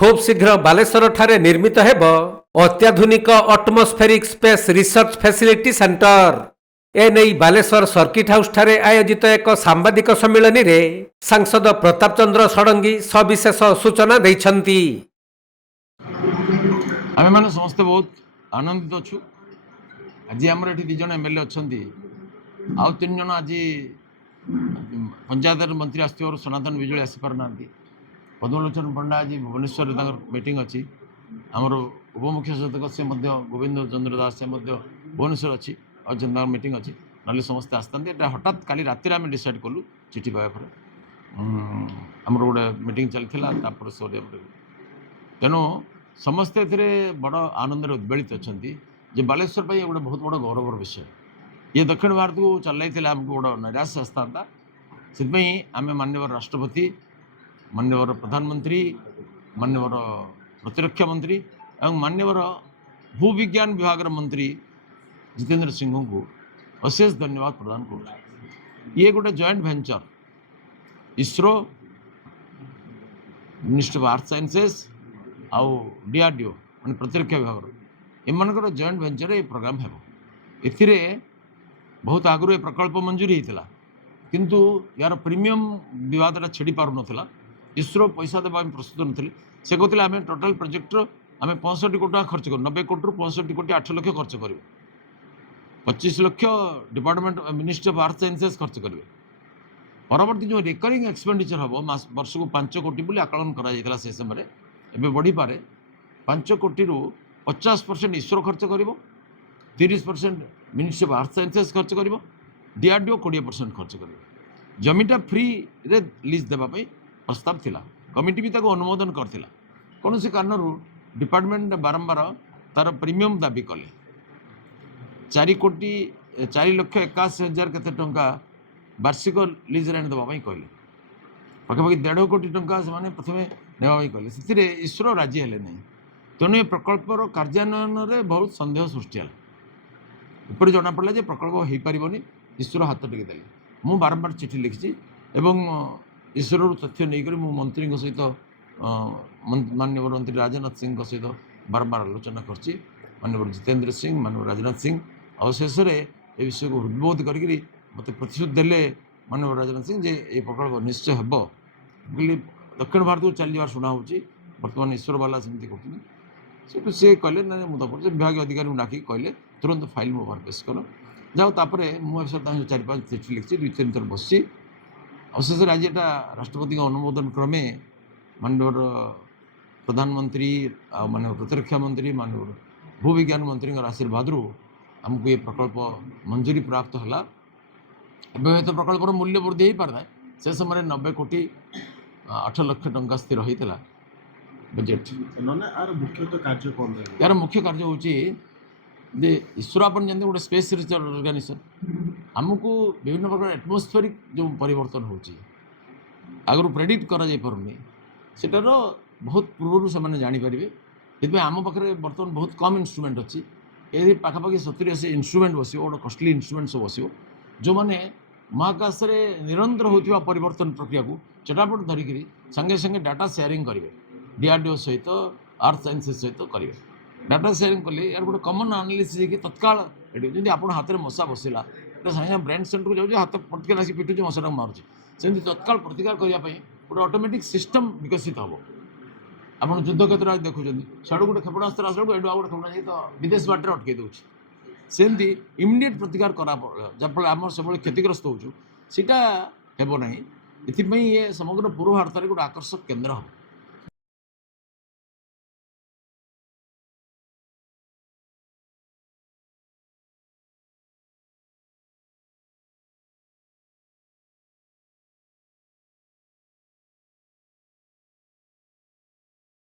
खूब शीघ्र बालेश्वर ठारे निर्मित हेब अत्याधुनिक अटमोस्फेरिक स्पेस रिसर्च फैसिलिटी सेंटर। एने बालेश्वर सर्किट हाउस ठारे आयोजित एक सांबादिक सम्मेलन रे सांसद प्रताप चंद्र षडंगी सविशेष सूचना दैछंती। आमे माने समस्त बहुत आनंदित अच्छु। आज आमर ये दिज एमएलए अच्छा आउ 3 जन आज पंचायत मंत्री आसवर सनातन विजुली आसीपार ना पद्मलोचन पंडा आज भुवनेश्वर मीटिंग अच्छी आमर उपमुख्य सचेतक से गोविंद चंद्र दास से भुवनेश्वर अच्छी और मीटिंग अच्छी ना समस्ते आसता हठात काली राति आम डिसाइड कलु चिठी पाया आमर गोटे मीटिंग चलता तेणु समस्ते बड़ आनंद उद्वेलित अच्छा जे बालेश्वर गोटे बहुत बड़ गौरवर विषय ये दक्षिण भारत को चल आमको बड़ निराश आसता से आम माननीय राष्ट्रपति माननीय प्रधानमंत्री माननीय प्रतिरक्षा मंत्री और माननीय भूविज्ञान विभाग मंत्री जितेंद्र सिंह को अशेष धन्यवाद प्रदान कर। ये गोटे joint venture ISRO ministry of आर्थ साइंसेस आउ डीआरडीओ मान प्रतिरक्षा विभाग एमनकर जॉइंट वेंचर ये प्रोग्राम है। बहुत आगु ये प्रकल्प मंजूरी होता किंतु यार प्रीमियम विवादटा छिड़ी पार नाला इसरो पैसा देवा प्रस्तुत नी से कहते आम टोटाल प्रोजेक्टर आम 65 कोटी टका खर्च कर 90 कोटी 65 कोटी 8 लाख खर्च कर 25 लाख डिपार्टमेंट मिनिस्ट्री ऑफ आर्थ साइंसेस खर्च करेंगे। परवर्ती जो रिकरिंग एक्सपेंडिचर हम वर्ष को 5 कोटी बोली आकलन करा से समय एवं बढ़ी पारे 5 कोटी 50% इसरो खर्च कर 30% मिनिस्ट्री ऑफ आर्थ साइंसेस खर्च कर डीआरडीओ 20% खर्च कर जमीटा फ्री रे लीज देवाई प्रस्ताव थिला कमिटी भी अनुमोदन करथिला कौन से कारण डिपार्टमेंट बारंबार तार प्रीमियम दाबी कले 4 कोटी 4 लाख 81,000 केते टंका वार्षिक लीज रे देवाई कहले पाखापाखि 1.5 कोटी टंका से प्रथम नेवाई कहले से इसरो राजी हेले नहीं तेणु ये प्रकल्पर कार्यान्वयन में बहुत संदेह सृष्टि है ऊपर जना पड़ा जे प्रकल्प हो पारबनी इसरो हाथ टेक देले मु बारंबार चिठी लिखी एवं इसरो तथ्य नहीं मु मंत्री सहित माननीय मंत्री राजनाथ सिंह सहित बारंबार आलोचना करछि माननीय जितेंद्र सिंह माननीय राजनाथ सिंह और शेष में ये विषय को हृदबोध करके मत प्रतिश्रुति देले माननीय राजनाथ सिंह जे ये प्रकल्प निश्चय हे बोली दक्षिण भारत को चल शुणा हो बर्तमान इसरो वाला सेमती कर सी कहले ना मुझे विभाग अधिकारी डाक कहले तुरंत फाइल मो पेश कर जाओ तापर मुझे 4-5 चिठी लिखी 2-3 थर बस अशेष आज एटा राष्ट्रपति अनुमोदन क्रमे माननीय प्रधानमंत्री माननीय प्रतिरक्षा मंत्री माननीय भूविज्ञान मंत्री आशीर्वाद आमको ये प्रकल्प मंजूरी प्राप्त है। तो प्रकल्पर मूल्य वृद्धि हो पार से समय 90 कोटी 8 लाख टंका स्थिर होता बजेट यार मुख्य कार्य हूँ जे इसरो आप जानते गोटे स्पेस रिसर्च ऑर्गेनाइजेशन आमको विभिन्न प्रकार एटमोस्फेरिक जो परिवर्तन होची आगु प्रेडिक्ट करा जाई पारुनी सेटार बहुत पूर्व से जानीपारे ये आम पाखे बर्तमान बहुत कम इन्स्ट्रुमेंट अच्छी ये पाखापाखि 70-80 इन्स्ट्रुमेंट बस गोटे कस्टली इन्स्ट्रुमेंट सब बस जो मैंने महाकाश में निरंतर होता परिवर्तन प्रक्रिया को चटापट धरिकी संगे संगे डाटा शेयरिंग करेंगे डीआरडीओ सहित आर्थ साइंसेस सहित करेंगे डाटा शेयरिंग कले यार गोटे कमन आनालीसिस तत्काल जमी आप हाथ में मशा बसला सागे ब्रेन सेंटर को जाऊँ हाथ पटके आसिक पिटुचे मशा को मारुचे सेमती तत्काल प्रतिकार करने गोटे ऑटोमेटिक सिस्टम विकसित हम आप युद्ध क्षेत्र देखुं साड़ू गोटे क्षेपणास्त्र आसला एडू गोटे क्षेपणास्त्र तो विदेश बाटर अटकई दूसरी सेमती इमिडिएट प्रतिकार करा जहाँफल आम सब क्षतिग्रस्त होटा हेब ना ये समग्र पूर्व भारत गोटे आकर्षक केन्द्र हम।